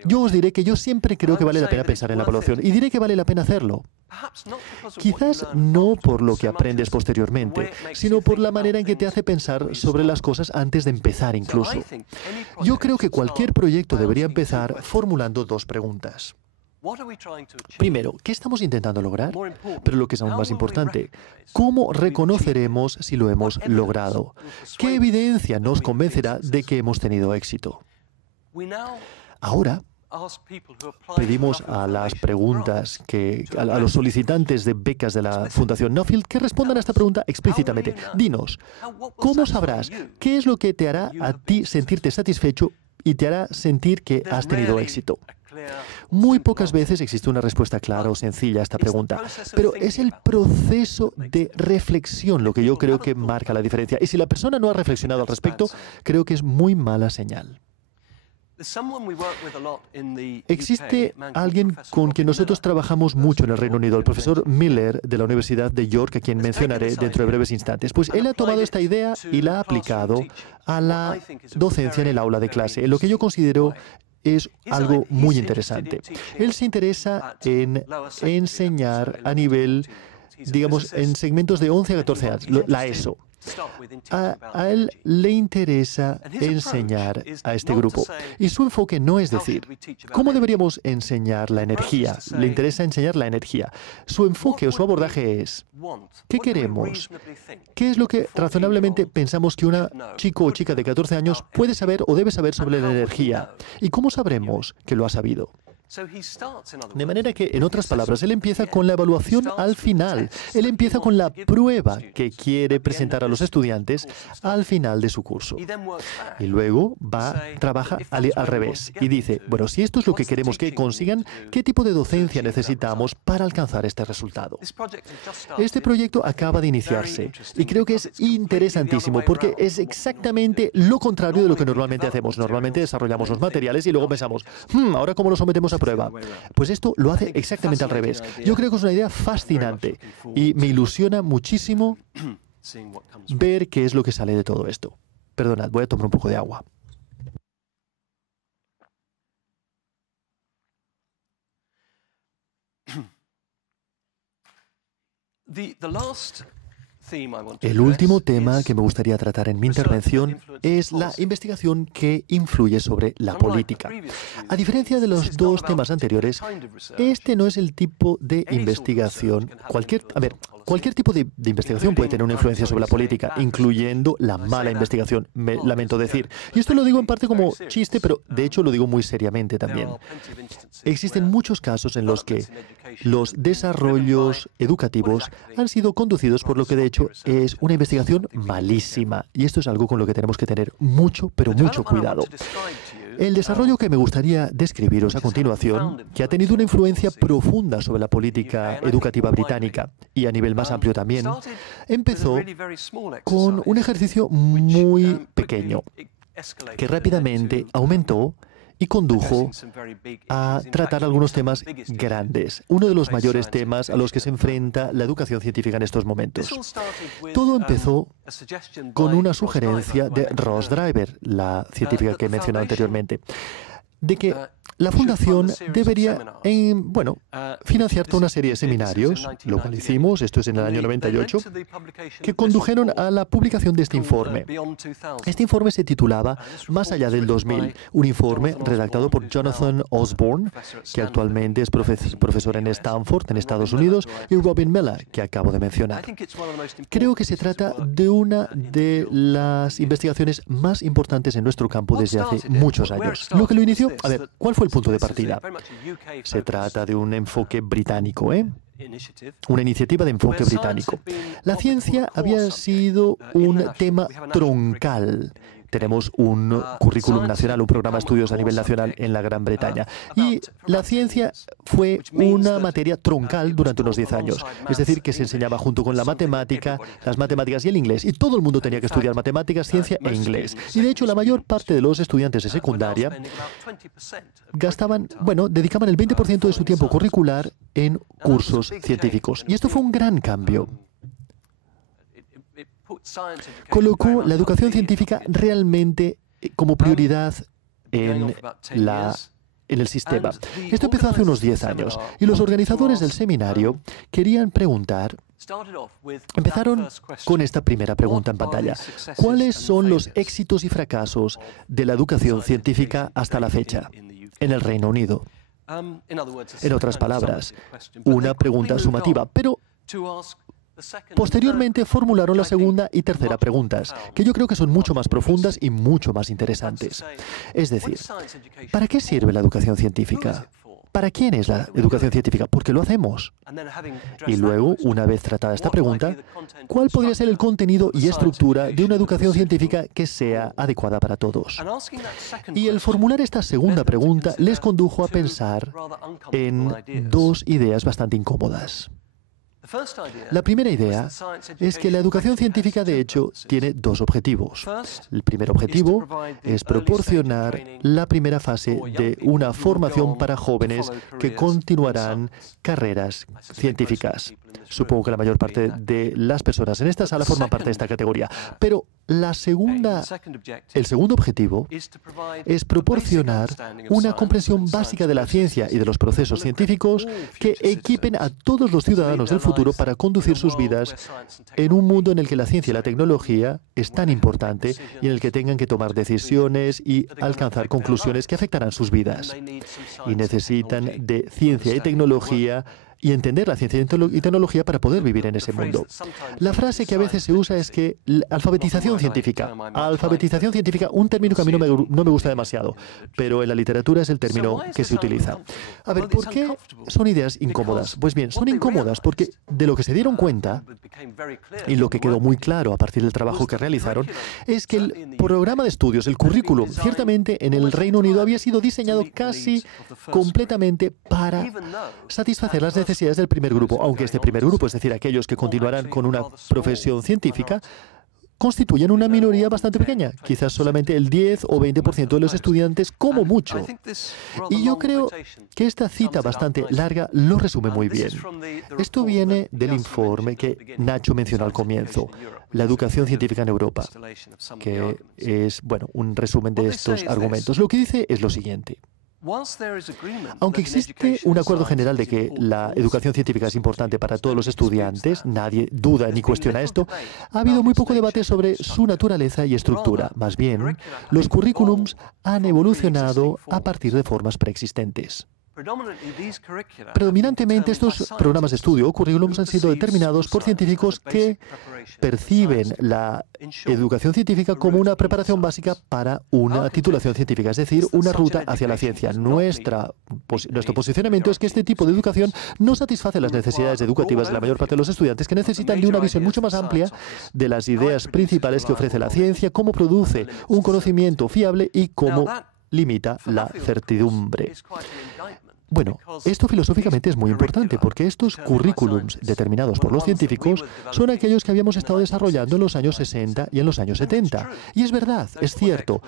yo os diré que yo siempre creo que vale la pena pensar en la evaluación y diré que vale la pena hacerlo. Quizás no por lo que aprendes posteriormente, sino por la manera en que te hace pensar sobre las cosas antes de empezar incluso. Yo creo que cualquier proyecto debería empezar formulando 2 preguntas. Primero, ¿qué estamos intentando lograr? Pero lo que es aún más importante, ¿cómo reconoceremos si lo hemos logrado? ¿Qué evidencia nos convencerá de que hemos tenido éxito? Ahora, pedimos a las preguntas, a los solicitantes de becas de la Fundación Nuffield que respondan a esta pregunta explícitamente. Dinos, ¿cómo sabrás qué es lo que te hará a ti sentirte satisfecho y te hará sentir que has tenido éxito? Muy pocas veces existe una respuesta clara o sencilla a esta pregunta, pero es el proceso de reflexión lo que yo creo que marca la diferencia. Y si la persona no ha reflexionado al respecto, creo que es muy mala señal. Existe alguien con quien nosotros trabajamos mucho en el Reino Unido, el profesor Miller de la Universidad de York, a quien mencionaré dentro de breves instantes. Pues él ha tomado esta idea y la ha aplicado a la docencia en el aula de clase, en lo que yo considero es algo muy interesante. Él se interesa en enseñar a nivel, digamos, en segmentos de 11 a 14 años, la ESO. A él le interesa enseñar a este grupo. Y su enfoque no es decir, ¿cómo deberíamos enseñar la energía? Le interesa enseñar la energía. Su enfoque o su abordaje es, ¿qué queremos? ¿Qué es lo que razonablemente pensamos que una chico o chica de 14 años puede saber o debe saber sobre la energía? ¿Y cómo sabremos que lo ha sabido? De manera que, en otras palabras, él empieza con la evaluación al final. Él empieza con la prueba que quiere presentar a los estudiantes al final de su curso. Y luego trabaja al revés y dice, bueno, si esto es lo que queremos que consigan, ¿qué tipo de docencia necesitamos para alcanzar este resultado? Este proyecto acaba de iniciarse y creo que es interesantísimo porque es exactamente lo contrario de lo que normalmente hacemos. Normalmente desarrollamos los materiales y luego pensamos, ahora cómo los sometemos a prueba. Pues esto lo hace exactamente al revés. Yo creo que es una idea fascinante y me ilusiona muchísimo ver qué es lo que sale de todo esto. Perdonad, voy a tomar un poco de agua. El último tema que me gustaría tratar en mi intervención es la investigación que influye sobre la política. A diferencia de los dos temas anteriores, este no es el tipo de investigación. Cualquier tipo de investigación puede tener una influencia sobre la política, incluyendo la mala investigación, me lamento decir. Y esto lo digo en parte como chiste, pero de hecho lo digo muy seriamente también. Existen muchos casos en los que los desarrollos educativos han sido conducidos por lo que de hecho es una investigación malísima. Y esto es algo con lo que tenemos que tener mucho, pero mucho cuidado. El desarrollo que me gustaría describiros a continuación, que ha tenido una influencia profunda sobre la política educativa británica y a nivel más amplio también, empezó con un ejercicio muy pequeño que rápidamente aumentó y condujo a tratar algunos temas grandes. Uno de los mayores temas a los que se enfrenta la educación científica en estos momentos. Todo empezó con una sugerencia de Rose Driver, la científica que he mencionado anteriormente, de que la Fundación debería, financiar toda una serie de seminarios, lo cual hicimos, esto es en el año 98, que condujeron a la publicación de este informe. Este informe se titulaba Más allá del 2000, un informe redactado por Jonathan Osborne, que actualmente es profesor en Stanford, en Estados Unidos, y Robin Miller, que acabo de mencionar. Creo que se trata de una de las investigaciones más importantes en nuestro campo desde hace muchos años. Lo que lo inició, ¿cuál fue el punto de partida? Se trata de un enfoque británico, una iniciativa de enfoque británico. La ciencia había sido un tema troncal. Tenemos un currículum nacional, un programa de estudios a nivel nacional en la Gran Bretaña. Y la ciencia fue una materia troncal durante unos 10 años. Es decir, que se enseñaba junto con la matemática, las matemáticas y el inglés. Y todo el mundo tenía que estudiar matemáticas, ciencia e inglés. Y de hecho, la mayor parte de los estudiantes de secundaria dedicaban el 20% de su tiempo curricular en cursos científicos. Y esto fue un gran cambio. Colocó la educación científica realmente como prioridad en el sistema. Esto empezó hace unos 10 años y los organizadores del seminario empezaron con esta primera pregunta en pantalla. ¿Cuáles son los éxitos y fracasos de la educación científica hasta la fecha en el Reino Unido? En otras palabras, una pregunta sumativa, pero posteriormente formularon la segunda y tercera preguntas, que yo creo que son mucho más profundas y mucho más interesantes. Es decir, ¿para qué sirve la educación científica? ¿Para quién es la educación científica? ¿Por qué lo hacemos? Y luego, una vez tratada esta pregunta, ¿cuál podría ser el contenido y estructura de una educación científica que sea adecuada para todos? Y el formular esta segunda pregunta les condujo a pensar en dos ideas bastante incómodas. La primera idea es que la educación científica, de hecho, tiene dos objetivos. El primer objetivo es proporcionar la primera fase de una formación para jóvenes que continuarán carreras científicas. Supongo que la mayor parte de las personas en esta sala forman parte de esta categoría. Pero el segundo objetivo es proporcionar una comprensión básica de la ciencia y de los procesos científicos que equipen a todos los ciudadanos del futuro para conducir sus vidas en un mundo en el que la ciencia y la tecnología es tan importante y en el que tengan que tomar decisiones y alcanzar conclusiones que afectarán sus vidas. Y necesitan de ciencia y tecnología y entender la ciencia y tecnología para poder vivir en ese mundo. La frase que a veces se usa es que alfabetización científica, un término que a mí no me gusta demasiado, pero en la literatura es el término que se utiliza. A ver, ¿por qué son ideas incómodas? Pues bien, son incómodas porque de lo que se dieron cuenta, y lo que quedó muy claro a partir del trabajo que realizaron, es que el programa de estudios, el currículum, ciertamente en el Reino Unido había sido diseñado casi completamente para satisfacer las necesidades del primer grupo, aunque este primer grupo, es decir, aquellos que continuarán con una profesión científica, constituyen una minoría bastante pequeña, quizás solamente el 10 o 20% de los estudiantes como mucho. Y yo creo que esta cita bastante larga lo resume muy bien. Esto viene del informe que Nacho mencionó al comienzo, la educación científica en Europa, que es, bueno, un resumen de estos argumentos. Lo que dice es lo siguiente. Aunque existe un acuerdo general de que la educación científica es importante para todos los estudiantes, nadie duda ni cuestiona esto, ha habido muy poco debate sobre su naturaleza y estructura. Más bien, los currículums han evolucionado a partir de formas preexistentes. Predominantemente estos programas de estudio o currículums han sido determinados por científicos que perciben la educación científica como una preparación básica para una titulación científica, es decir, una ruta hacia la ciencia. Nuestro posicionamiento es que este tipo de educación no satisface las necesidades educativas de la mayor parte de los estudiantes, que necesitan de una visión mucho más amplia de las ideas principales que ofrece la ciencia, cómo produce un conocimiento fiable y cómo limita la certidumbre. Bueno, esto filosóficamente es muy importante porque estos currículums determinados por los científicos son aquellos que habíamos estado desarrollando en los años 60 y en los años 70. Y es verdad, es cierto,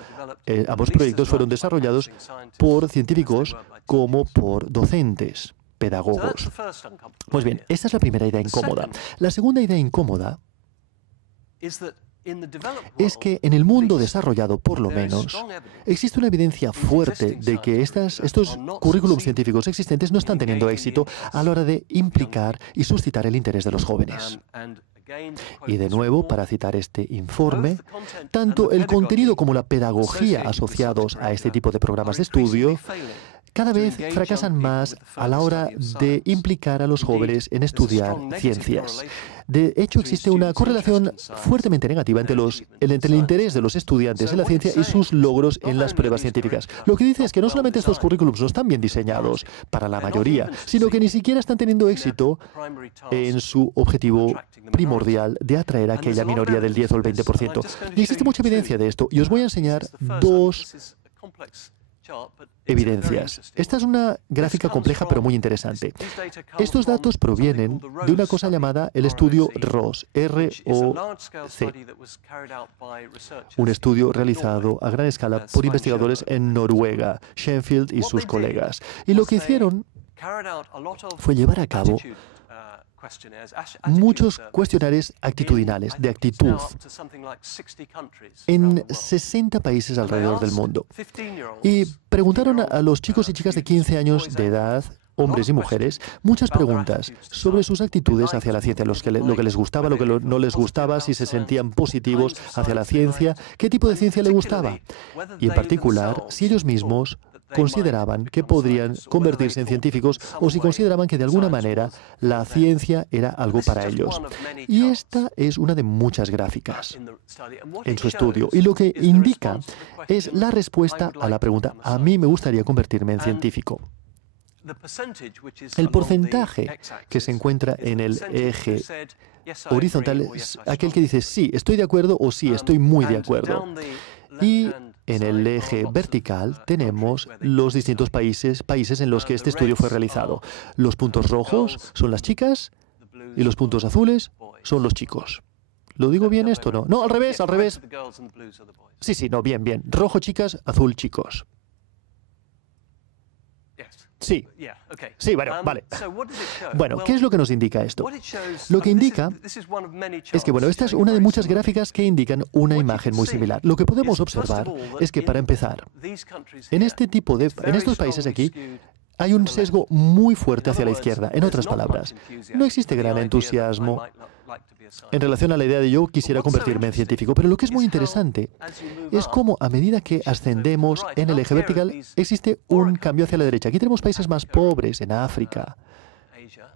ambos proyectos fueron desarrollados por científicos como por docentes, pedagogos. Pues bien, esta es la primera idea incómoda. La segunda idea incómoda es que en el mundo desarrollado, por lo menos, existe una evidencia fuerte de que estos currículums científicos existentes no están teniendo éxito a la hora de implicar y suscitar el interés de los jóvenes. Y de nuevo, para citar este informe, tanto el contenido como la pedagogía asociados a este tipo de programas de estudio cada vez fracasan más a la hora de implicar a los jóvenes en estudiar ciencias. De hecho, existe una correlación fuertemente negativa entre el interés de los estudiantes en la ciencia y sus logros en las pruebas científicas. Lo que dice es que no solamente estos currículums no están bien diseñados para la mayoría, sino que ni siquiera están teniendo éxito en su objetivo primordial de atraer a aquella minoría del 10 o el 20%. Y existe mucha evidencia de esto, y os voy a enseñar dos evidencias. Esta es una gráfica compleja pero muy interesante. Estos datos provienen de una cosa llamada el estudio ROC, R-O-C, un estudio realizado a gran escala por investigadores en Noruega, Schenfield y sus colegas. Y lo que hicieron fue llevar a cabo muchos cuestionarios actitudinales, de actitud, en 60 países alrededor del mundo. Y preguntaron a los chicos y chicas de 15 años de edad, hombres y mujeres, muchas preguntas sobre sus actitudes hacia la ciencia, lo que les gustaba, lo que no les gustaba, si se sentían positivos hacia la ciencia, qué tipo de ciencia les gustaba. Y en particular, si ellos mismos consideraban que podrían convertirse en científicos o si consideraban que de alguna manera la ciencia era algo para ellos. Y esta es una de muchas gráficas en su estudio. Y lo que indica es la respuesta a la pregunta, ¿a mí me gustaría convertirme en científico? El porcentaje que se encuentra en el eje horizontal es aquel que dice sí, estoy de acuerdo o sí, estoy muy de acuerdo. Y en el eje vertical tenemos los distintos países en los que este estudio fue realizado. Los puntos rojos son las chicas y los puntos azules son los chicos. ¿Lo digo bien esto? No. No, al revés, al revés. Sí, no, bien, bien. Rojo chicas, azul chicos. Sí. Sí, bueno, vale. Bueno, ¿qué es lo que nos indica esto? Lo que indica es que, bueno, esta es una de muchas gráficas que indican una imagen muy similar. Lo que podemos observar es que, para empezar, en estos países aquí, hay un sesgo muy fuerte hacia la izquierda. En otras palabras, no existe gran entusiasmo en relación a la idea de yo quisiera convertirme en científico. Pero lo que es muy interesante es cómo a medida que ascendemos en el eje vertical existe un cambio hacia la derecha. Aquí tenemos países más pobres, en África,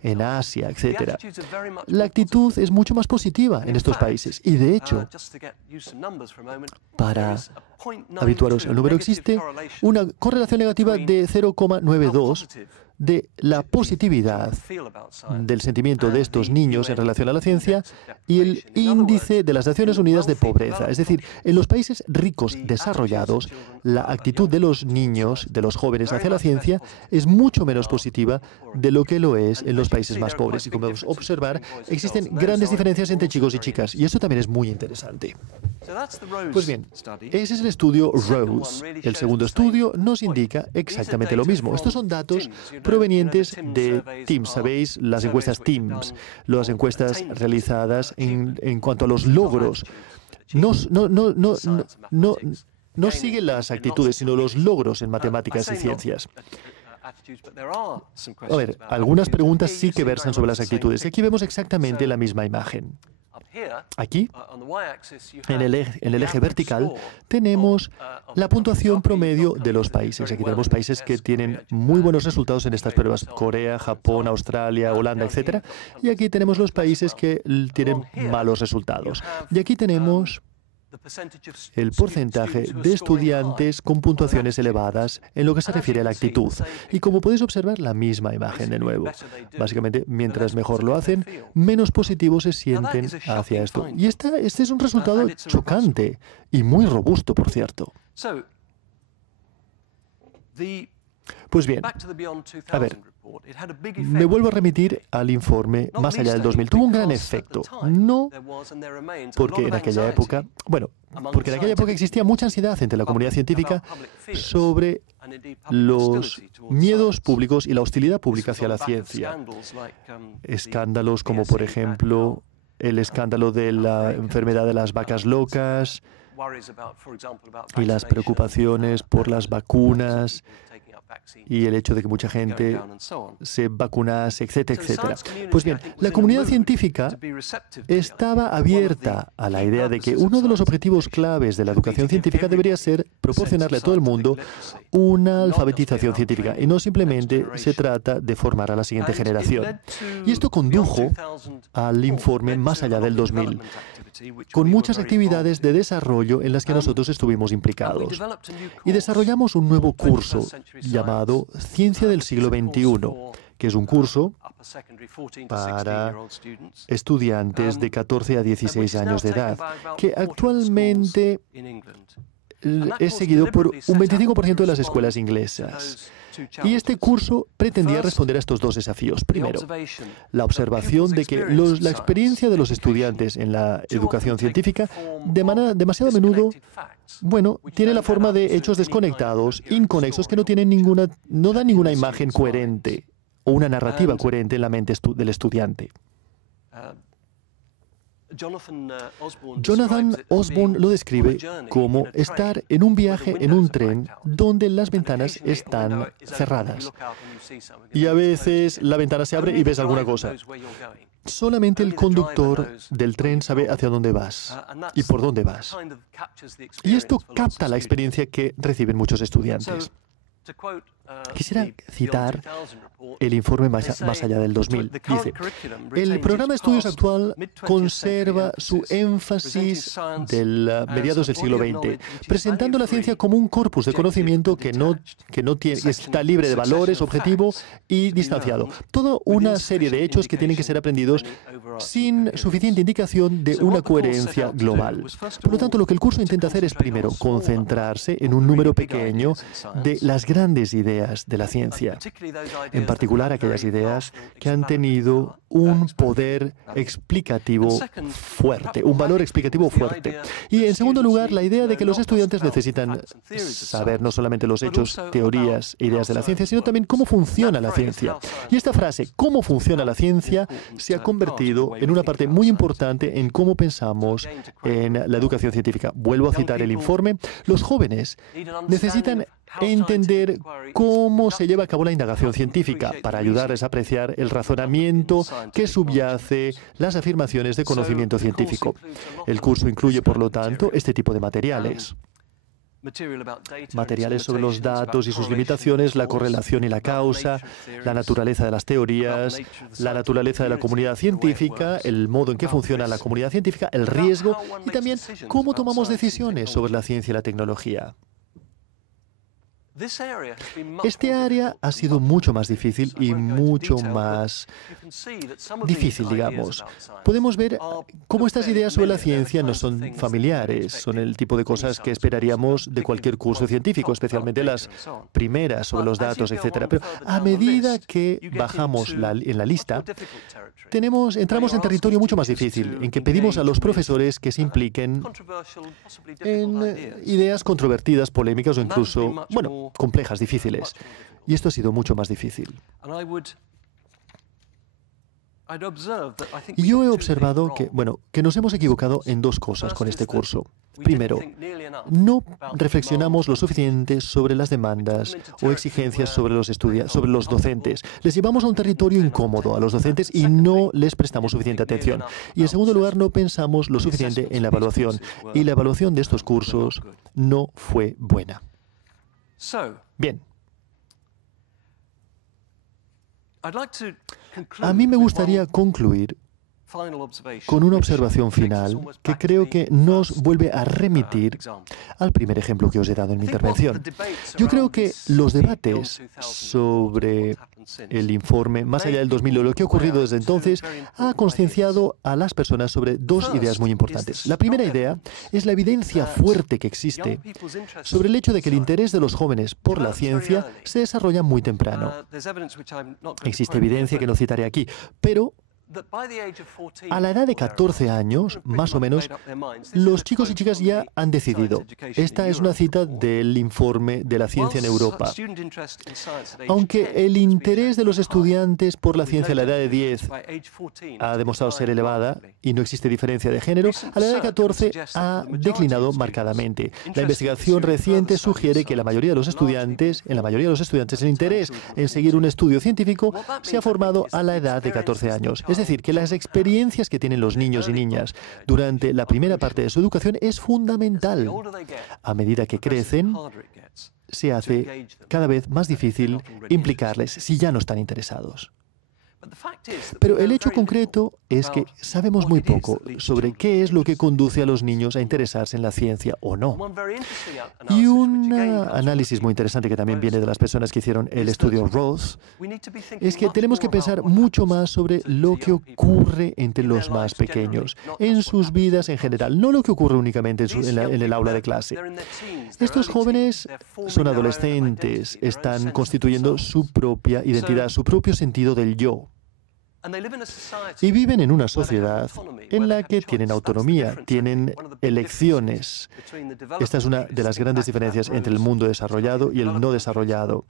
en Asia, etc. La actitud es mucho más positiva en estos países. Y de hecho, para habituaros al número, existe una correlación negativa de 0,92 de la positividad del sentimiento de estos niños en relación a la ciencia y el índice de las Naciones Unidas de pobreza. Es decir, en los países ricos desarrollados, la actitud de los niños, de los jóvenes hacia la ciencia, es mucho menos positiva de lo que lo es en los países más pobres. Y como podemos observar, existen grandes diferencias entre chicos y chicas, y esto también es muy interesante. Pues bien, ese es el estudio Rose. El segundo estudio nos indica exactamente lo mismo. Estos son datos provenientes de TIMSS. ¿Sabéis? Las encuestas TIMSS, las encuestas realizadas en cuanto a los logros. No siguen las actitudes, sino los logros en matemáticas y ciencias. A ver, algunas preguntas sí que versan sobre las actitudes. Aquí vemos exactamente la misma imagen. Aquí, en el eje vertical, tenemos la puntuación promedio de los países. Aquí tenemos países que tienen muy buenos resultados en estas pruebas: Corea, Japón, Australia, Holanda, etc. Y aquí tenemos los países que tienen malos resultados. Y aquí tenemos el porcentaje de estudiantes con puntuaciones elevadas en lo que se refiere a la actitud. Y como podéis observar, la misma imagen de nuevo. Básicamente, mientras mejor lo hacen, menos positivos se sienten hacia esto. Y este es un resultado chocante y muy robusto, por cierto. Pues bien, a ver, me vuelvo a remitir al informe Más allá del 2000. Tuvo un gran efecto. No porque en aquella época, porque en aquella época existía mucha ansiedad entre la comunidad científica sobre los miedos públicos y la hostilidad pública hacia la ciencia. Escándalos como, por ejemplo, el escándalo de la enfermedad de las vacas locas y las preocupaciones por las vacunas y el hecho de que mucha gente se vacunase, etcétera, etcétera. Pues bien, la comunidad científica estaba abierta a la idea de que uno de los objetivos claves de la educación científica debería ser proporcionarle a todo el mundo una alfabetización científica, y no simplemente se trata de formar a la siguiente generación. Y esto condujo al informe Más allá del 2000, con muchas actividades de desarrollo en las que nosotros estuvimos implicados. Y desarrollamos un nuevo curso llamado Ciencia del siglo XXI, que es un curso para estudiantes de 14 a 16 años de edad, que actualmente es seguido por un 25% de las escuelas inglesas. Y este curso pretendía responder a estos dos desafíos. Primero, la observación de que la experiencia de los estudiantes en la educación científica, demasiado a menudo, tiene la forma de hechos desconectados, inconexos, que no dan ninguna imagen coherente o una narrativa coherente en la mente del estudiante. Jonathan Osborne lo describe como estar en un viaje en un tren donde las ventanas están cerradas. Y a veces la ventana se abre y ves alguna cosa. Solamente el conductor del tren sabe hacia dónde vas y por dónde vas. Y esto capta la experiencia que reciben muchos estudiantes. Quisiera citar el informe Más allá del 2000. Dice: el programa de estudios actual conserva su énfasis del mediados del siglo XX, presentando la ciencia como un corpus de conocimiento que está libre de valores, objetivo y distanciado. Toda una serie de hechos que tienen que ser aprendidos sin suficiente indicación de una coherencia global. Por lo tanto, lo que el curso intenta hacer es, primero, concentrarse en un número pequeño de las grandes ideas de la ciencia, en particular aquellas ideas que han tenido un poder explicativo fuerte, un valor explicativo fuerte. Y en segundo lugar, la idea de que los estudiantes necesitan saber no solamente los hechos, teorías e ideas de la ciencia, sino también cómo funciona la ciencia. Y esta frase, cómo funciona la ciencia, se ha convertido en una parte muy importante en cómo pensamos en la educación científica. Vuelvo a citar el informe. Los jóvenes necesitan entender cómo se lleva a cabo la indagación científica para ayudarles a apreciar el razonamiento que subyace las afirmaciones de conocimiento científico. El curso incluye, por lo tanto, este tipo de materiales. Materiales sobre los datos y sus limitaciones, la correlación y la causa, la naturaleza de las teorías, la naturaleza de la comunidad científica, el modo en que funciona la comunidad científica, el riesgo y también cómo tomamos decisiones sobre la ciencia y la tecnología. Este área ha sido mucho más difícil y mucho más difícil, digamos. Podemos ver cómo estas ideas sobre la ciencia no son familiares, son el tipo de cosas que esperaríamos de cualquier curso científico, especialmente las primeras sobre los datos, etc. Pero a medida que bajamos en la lista, entramos en territorio mucho más difícil, en que pedimos a los profesores que se impliquen en ideas controvertidas, polémicas o incluso, bueno, complejas, difíciles. Y esto ha sido mucho más difícil. Y yo he observado que nos hemos equivocado en dos cosas con este curso. Primero, no reflexionamos lo suficiente sobre las demandas o exigencias sobre los docentes. Les llevamos a un territorio incómodo a los docentes y no les prestamos suficiente atención. Y en segundo lugar, no pensamos lo suficiente en la evaluación. Y la evaluación de estos cursos no fue buena. Bien. A mí me gustaría concluir con una observación final que creo que nos vuelve a remitir al primer ejemplo que os he dado en mi intervención. Yo creo que los debates sobre el informe, más allá del 2000, lo que ha ocurrido desde entonces, ha concienciado a las personas sobre dos ideas muy importantes. La primera idea es la evidencia fuerte que existe sobre el hecho de que el interés de los jóvenes por la ciencia se desarrolla muy temprano. Existe evidencia que no citaré aquí, pero a la edad de 14 años, más o menos, los chicos y chicas ya han decidido. Esta es una cita del informe de la ciencia en Europa. Aunque el interés de los estudiantes por la ciencia a la edad de 10 ha demostrado ser elevada y no existe diferencia de género, a la edad de 14 ha declinado marcadamente. La investigación reciente sugiere que en la mayoría de los estudiantes, el interés en seguir un estudio científico se ha formado a la edad de 14 años. Es decir, que las experiencias que tienen los niños y niñas durante la primera parte de su educación es fundamental. A medida que crecen, se hace cada vez más difícil implicarles si ya no están interesados. Pero el hecho concreto es que sabemos muy poco sobre qué es lo que conduce a los niños a interesarse en la ciencia o no. Y un análisis muy interesante que también viene de las personas que hicieron el estudio Rose es que tenemos que pensar mucho más sobre lo que ocurre entre los más pequeños, en sus vidas en general, no lo que ocurre únicamente en el aula de clase. Estos jóvenes son adolescentes, están constituyendo su propia identidad, su propio sentido del yo. Y viven en una sociedad en la que tienen autonomía, tienen elecciones. Esta es una de las grandes diferencias entre el mundo desarrollado y el no desarrollado.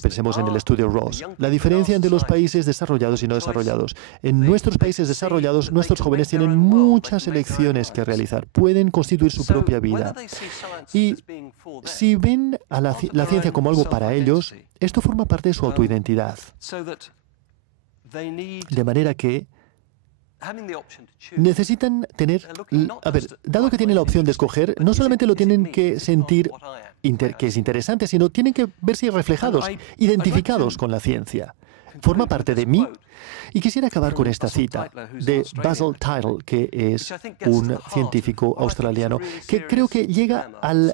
Pensemos en el estudio Ross. La diferencia entre los países desarrollados y no desarrollados. En nuestros países desarrollados, nuestros jóvenes tienen muchas elecciones que realizar. Pueden constituir su propia vida. Y si ven a la ciencia como algo para ellos, esto forma parte de su autoidentidad. De manera que necesitan tener... dado que tienen la opción de escoger, no solamente lo tienen que sentir que es interesante, sino tienen que verse reflejados, identificados con la ciencia. Forma parte de mí. Y quisiera acabar con esta cita de Basil Tittle, que es un científico australiano, que creo que llega al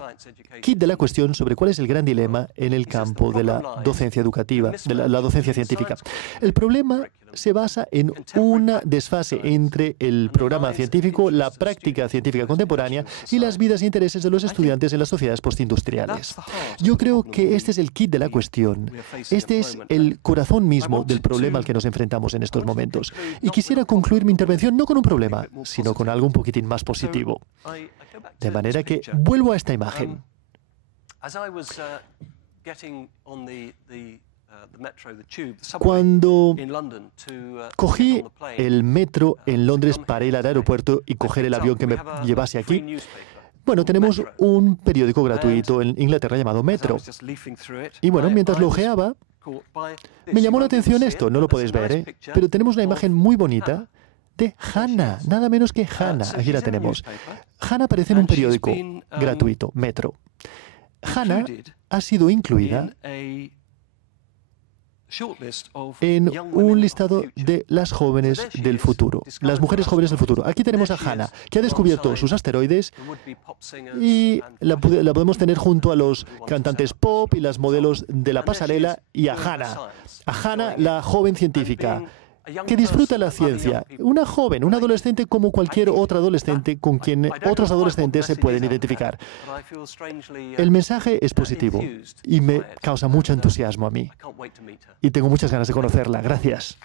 kit de la cuestión sobre cuál es el gran dilema en el campo de la docencia educativa, de la docencia científica. El problema se basa en una desfase entre el programa científico, la práctica científica contemporánea y las vidas e intereses de los estudiantes en las sociedades postindustriales. Yo creo que este es el kit de la cuestión. Este es el corazón mismo del problema al que nos enfrentamos en estos momentos. Y quisiera concluir mi intervención no con un problema, sino con algo un poquitín más positivo. De manera que vuelvo a esta imagen. Cuando cogí el metro en Londres para ir al aeropuerto y coger el avión que me llevase aquí, bueno, tenemos un periódico gratuito en Inglaterra llamado Metro. Y bueno, mientras lo ojeaba, me llamó la atención esto, no lo podéis ver, ¿eh? Pero tenemos una imagen muy bonita de Hannah, nada menos que Hannah. Aquí la tenemos. Hannah aparece en un periódico gratuito, Metro. Hannah ha sido incluida en un listado de las jóvenes del futuro, las mujeres jóvenes del futuro. Aquí tenemos a Hannah, que ha descubierto sus asteroides y la podemos tener junto a los cantantes pop y las modelos de la pasarela y a Hannah, la joven científica, que disfruta la ciencia. Una joven, una adolescente como cualquier otra adolescente con quien otros adolescentes se pueden identificar. El mensaje es positivo y me causa mucho entusiasmo a mí. Y tengo muchas ganas de conocerla. Gracias.